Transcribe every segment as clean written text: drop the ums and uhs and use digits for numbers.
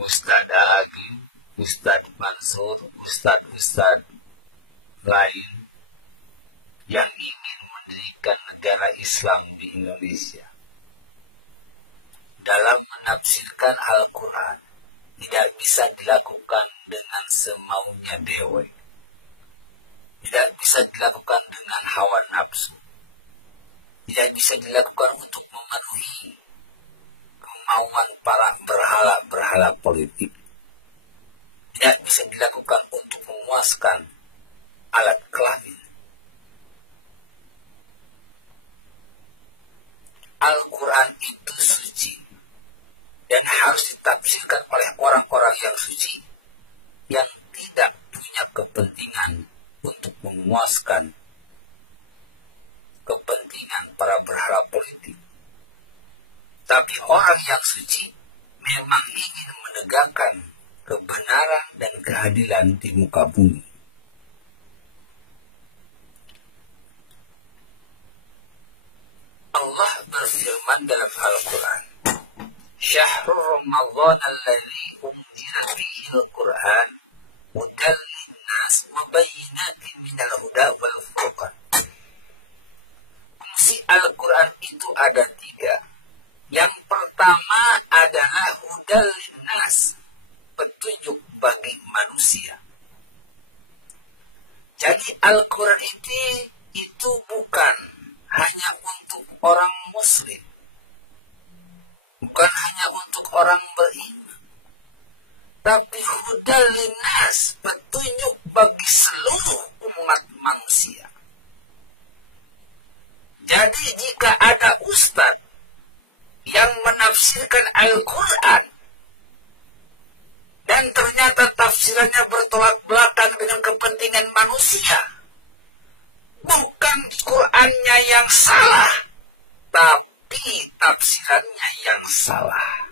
Ustadz Agim, Ustadz Mansur, Ustadz lain yang ingin mendirikan negara Islam di Indonesia. Dalam menafsirkan Al-Quran tidak bisa dilakukan dengan semaunya dewa. Tidak bisa dilakukan dengan hawa nafsu. Tidak bisa dilakukan untuk memenuhi kemauan para berhala-berhala politik. Tidak bisa dilakukan untuk memuaskan alat kelamin. Al-Quran itu suci dan harus ditafsirkan oleh orang-orang yang suci yang tidak punya kepentingan untuk memuaskan kepentingan para berhala politik. Tapi orang yang suci memang ingin menegakkan kebenaran dan keadilan di muka bumi. Allah berfirman dalam Al-Quran, Syahrul Ramadhan alladhi unzila fihi al-Quran hudan linnas wa bayyinatin minal huda wal furqan. Fungsi Al-Quran itu ada 3. Yang pertama adalah hudan linnas, petunjuk bagi manusia. Jadi Al-Quran itu bukan hanya untuk orang muslim, bukan hanya untuk orang beriman, tapi hudal linnas, petunjuk bagi seluruh umat manusia. Jadi jika ada ustadz yang menafsirkan Al-Quran dan ternyata tafsirannya bertolak belakang dengan kepentingan manusia, bukan Qurannya yang salah, tapi tafsirannya yang salah.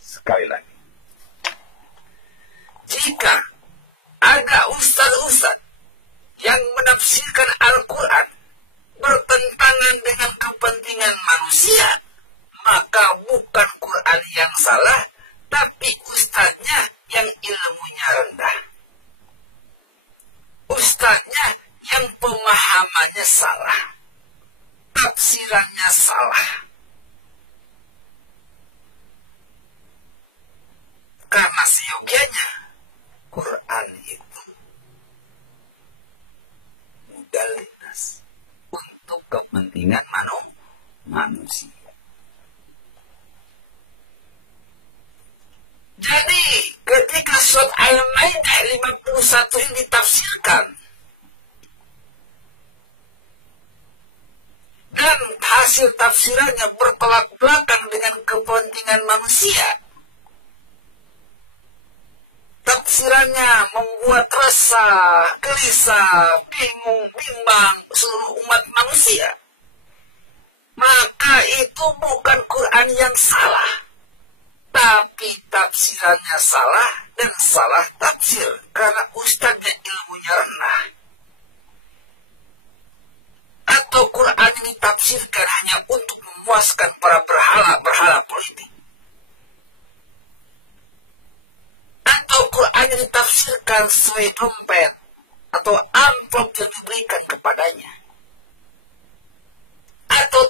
Sekali lagi, jika ada ustadz-ustadz yang menafsirkan Al-Quran bertentangan dengan kepentingan manusia, maka bukan Quran yang salah, tapi ustadznya yang ilmunya rendah. Ustadznya yang pemahamannya salah, tafsirannya salah. Karena seyogianya Quran itu mudalinas untuk kepentingan manusia. Jadi ketika surat Al-Maidah 51 ini ditafsirkan dan hasil tafsirannya bertolak belakang dengan kepentingan manusia, tafsirannya membuat resah, gelisah, bingung, bimbang seluruh umat manusia, maka itu bukan Quran yang salah, tapi tafsirannya salah dan salah tafsir karena ustadznya ilmunya rendah. Atau Quran ini tafsirkan hanya untuk memuaskan para berhala politik. Atau Quran ini ditafsirkan sesuai dompet atau amplop yang diberikan kepadanya. Atau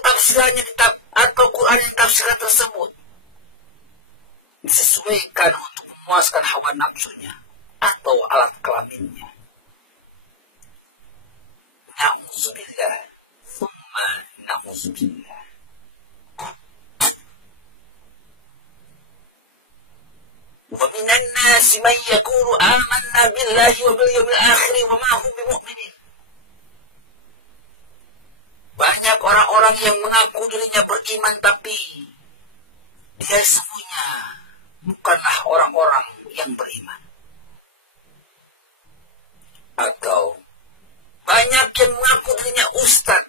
atau Quran yang ditafsirkan tersebut disesuaikan untuk memuaskan hawa nafsunya atau alat kelaminnya. Na'udzubillah, thumma na'udzubillah. Wa minan nasi man yaqulu amanna billahi wa bil yawmil akhir wa ma hum bimu'minin. Banyak orang-orang yang mengaku dirinya beriman tapi dia sesungguhnya bukanlah orang-orang yang beriman. Atau banyak yang mengaku dirinya ustaz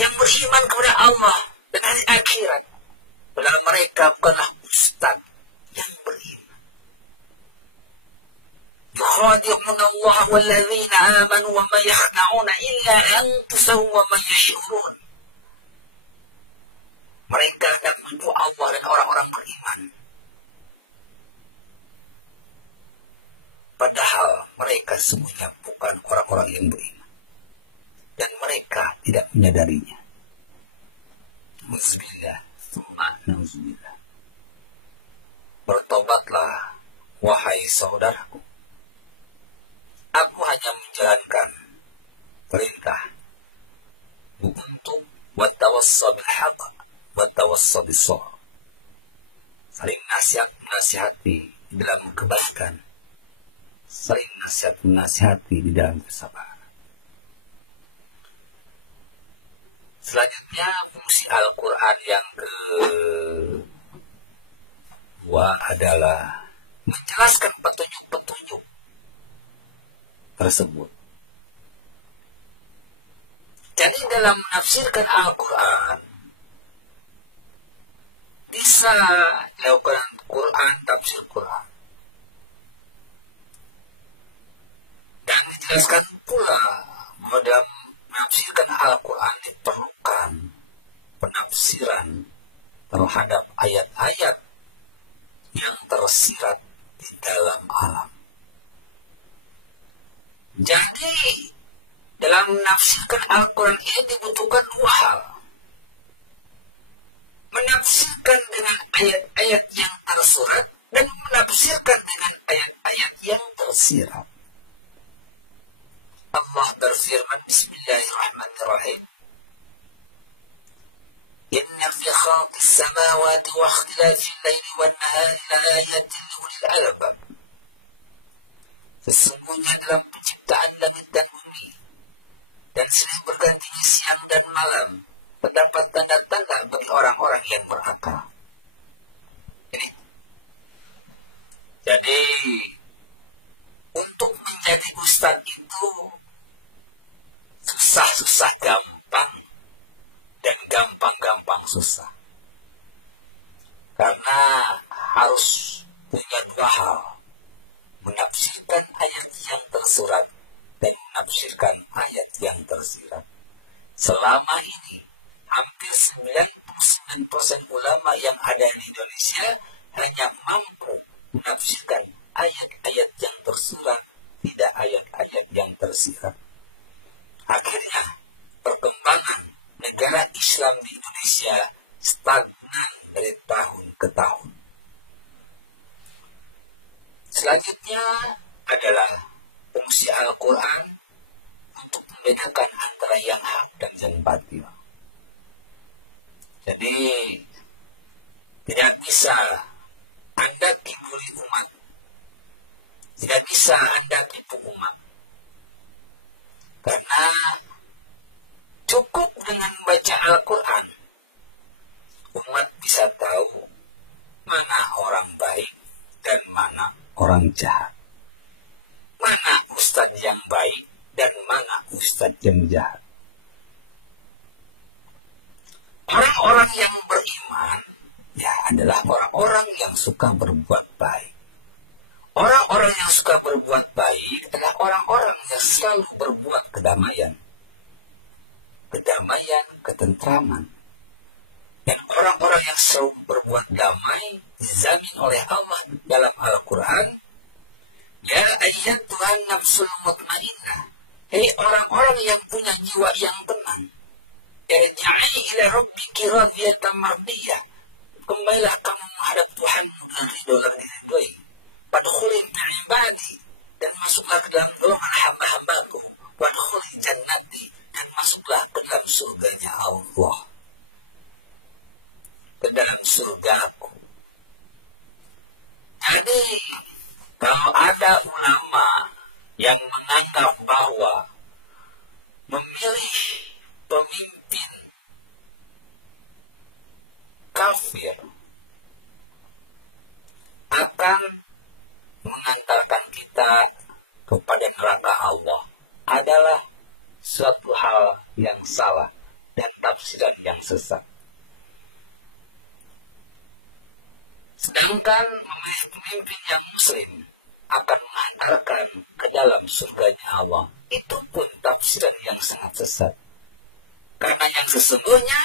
yang beriman kepada Allah dan hari akhirat, padahal mereka bukanlah ustaz yang beriman. Yukhadi'una Allah walladzina amanu wa ma yakhda'una illa anfusahum wa ma yash'urun. sesungguhnya bukan orang-orang yang beriman. Dan mereka tidak menyadarinya. Bismillah, na'udzubillah. Bertobatlah, wahai saudaraku. Aku hanya menjalankan perintah untuk wattawassa bil haqq wattawassa bis sabr. Saling nasihati dalam kebaikan, saling nasihati di dalam kesabaran. Selanjutnya fungsi Al-Quran yang kedua adalah menjelaskan petunjuk-petunjuk tersebut. Jadi dalam menafsirkan Al-Quran bisa dilakukan Quran, tafsir Quran. Dan dijelaskan pula bahwa dalam menafsirkan Al-Quran diperlukan penafsiran terhadap ayat-ayat yang tersirat di dalam alam. Jadi dalam menafsirkan Al-Quran ini dibutuhkan dua hal. Menafsirkan dengan ayat-ayat yang tersurat dan menafsirkan dengan ayat-ayat yang tersirat. Allah berfirman, Bismillahirrahmanirrahim, Inna fi khalqis samawati wa ikhtilafil laili wan nahari laayatin liulil albab. Sesungguhnya dalam penciptaan langit dan bumi dan silih bergantinya siang dan malam terdapat tanda-tanda bagi orang-orang yang berakal. Ini. Jadi untuk menjadi ustaz itu susah-susah gampang dan gampang-gampang susah. Karena harus punya dua hal. Menafsirkan ayat yang tersurat dan menafsirkan ayat yang tersirat. Selama ini hampir 99% ulama yang ada di Indonesia hanya mampu menafsirkan ayat-ayat yang tersurat, tidak ayat-ayat yang tersirat. Akhirnya perkembangan negara Islam di Indonesia stagnan dari tahun ke tahun. Selanjutnya adalah fungsi Al-Quran untuk membedakan antara yang hak dan yang batil. Jadi tidak bisa Anda kibuli umat, tidak bisa Anda tipu umat, karena cukup dengan baca Al-Quran umat bisa tahu mana orang baik dan mana orang jahat, mana ustadz yang baik dan mana ustadz yang jahat. Orang-orang yang beriman ya adalah orang-orang yang suka berbuat baik. Orang-orang yang suka berbuat baik adalah orang-orang yang selalu berbuat kedamaian, ketentraman. Dan orang-orang yang selalu berbuat damai dijamin oleh Allah dalam Al-Quran, Ya ayyatuhan nafsul mutmainnah, hei orang-orang yang punya jiwa yang tenang, irji'i ila rabbiki radiyatan mardiyah, kembalilah kamu menghadap Tuhanmu dengan ridho dan diridhoi. Fadkhuli fi ibadi, dan masuklah ke dalam golongan hamba-hambaku. Wadkhuli jannati, dan masuklah ke dalam surganya Allah, ke dalam surgaku. Jadi kalau ada ulama yang menganggap bahwa memilih pemimpin kafir akan mengantarkan kita kepada neraka Allah adalah suatu hal yang salah dan tafsiran yang sesat. Sedangkan memilih pemimpin yang muslim akan mengantarkan ke dalam surganya Allah, itu pun tafsiran yang sangat sesat. Karena yang sesungguhnya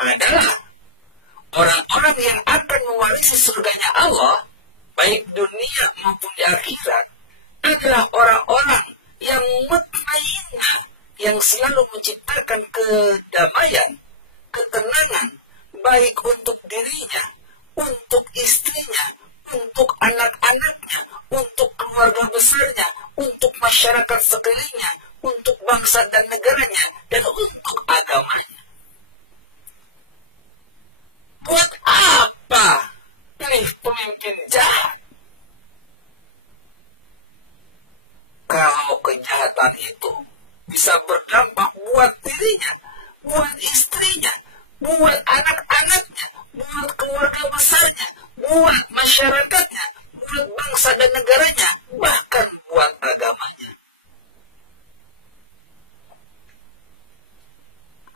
adalah orang-orang yang akan mewarisi surganya Allah, baik dunia maupun di akhirat, adalah orang-orang yang mutmainnah, yang selalu menciptakan kedamaian, ketenangan, baik untuk dirinya, untuk istrinya, untuk anak-anaknya, untuk keluarga besarnya, untuk masyarakat sekelilingnya, untuk bangsa dan negaranya, dan untuk agamanya. Buat apa pilih pemimpin jahat? Kalau kejahatan itu bisa berdampak buat dirinya, buat istrinya, buat anak-anaknya, buat keluarga besarnya, buat masyarakatnya, buat bangsa dan negaranya, bahkan buat agamanya.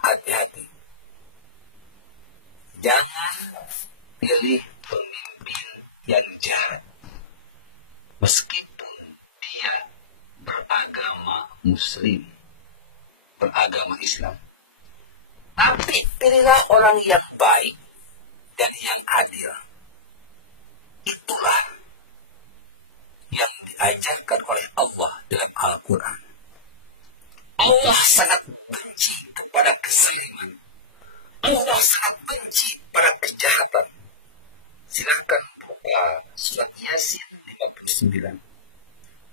Hati-hati. Jangan pilih pemimpin yang jahat, meskipun dia beragama Muslim, beragama Islam. Tapi pilihlah orang yang baik dan yang adil. Itulah yang diajarkan oleh Allah dalam Al-Quran. Allah sangat benci kepada kezaliman. Allah sangat benci pada kejahatan. Silakan buka surat Yasin 59.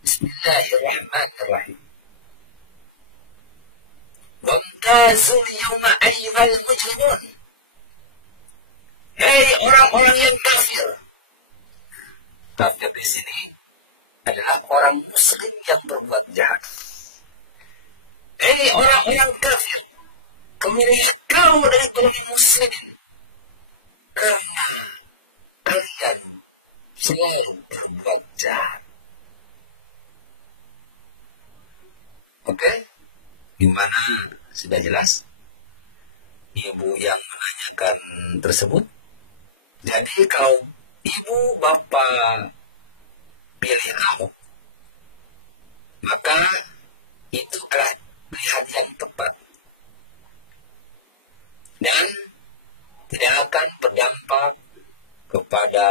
Bismillahirrahmanirrahim. Wamtazul yawma ayyuhal mujrimun. Hei orang-orang yang kafir. Kafir di sini adalah orang muslim yang berbuat jahat. Hei orang-orang kafir, kemilih kau dari kaum muslimin, karena kalian selalu berbuat jahat. Oke? Gimana? Sudah jelas? Ibu yang menanyakan tersebut. Jadi kalau ibu bapak pilih Ahok, maka itu adalah pilihan yang tepat dan tidak akan berdampak kepada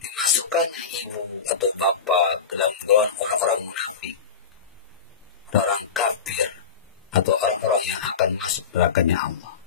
dimasukkannya ibu atau bapak dalam golongan orang-orang munafik, orang kafir, atau orang-orang yang akan masuk nerakanya Allah.